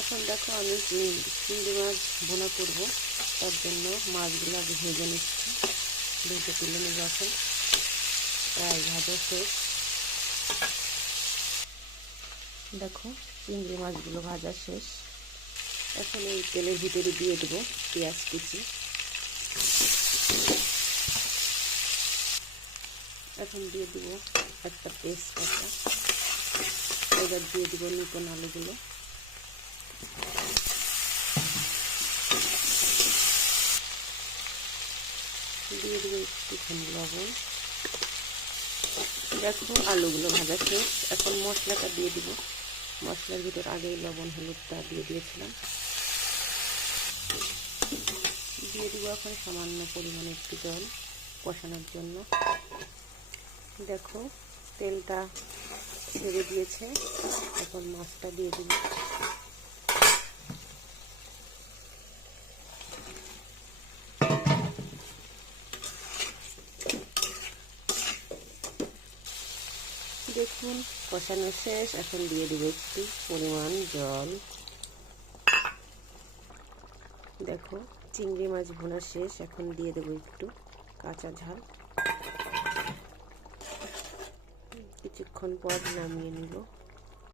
এখন দেখো আমি চিংড়ি মাছ ভুনা করব, তার জন্য মাছগুলো আগে ভেজে নিচ্ছি। ভেজে তুলে নেব। এখন প্রায় ভাজা শেষ। দেখো চিংড়ি মাছগুলো ভাজা শেষ। এখন এই তেলের ভিতরে দিয়ে দেবো পেঁয়াজ কুচি। এখন দিয়ে দেবো একটা তেজপাতা। এবার দিয়ে দেবো নতুন আলুগুলো। দিয়ে দেবো একটুখানি লবণ। দেখো আলুগুলো ভাজা শেষ। এখন মশলাটা দিয়ে দিব। মশলার ভিতর আগেই লবণ হলুদটা দিয়ে দিয়েছিলাম। দিয়ে দিব এখন সামান্য পরিমাণে একটু জল কষানোর জন্য। দেখো তেলটা ছেড়ে দিয়েছে। এখন মাছটা দিয়ে দিব। দেখুন কষানো শেষ। এখন দিয়ে দেবো একটু পরিমাণ জল। দেখো চিংড়ি মাছ ভুনা শেষ। এখন দিয়ে দেবো একটু কাঁচা ঝাল। কিছুক্ষণ পর নামিয়ে নিব।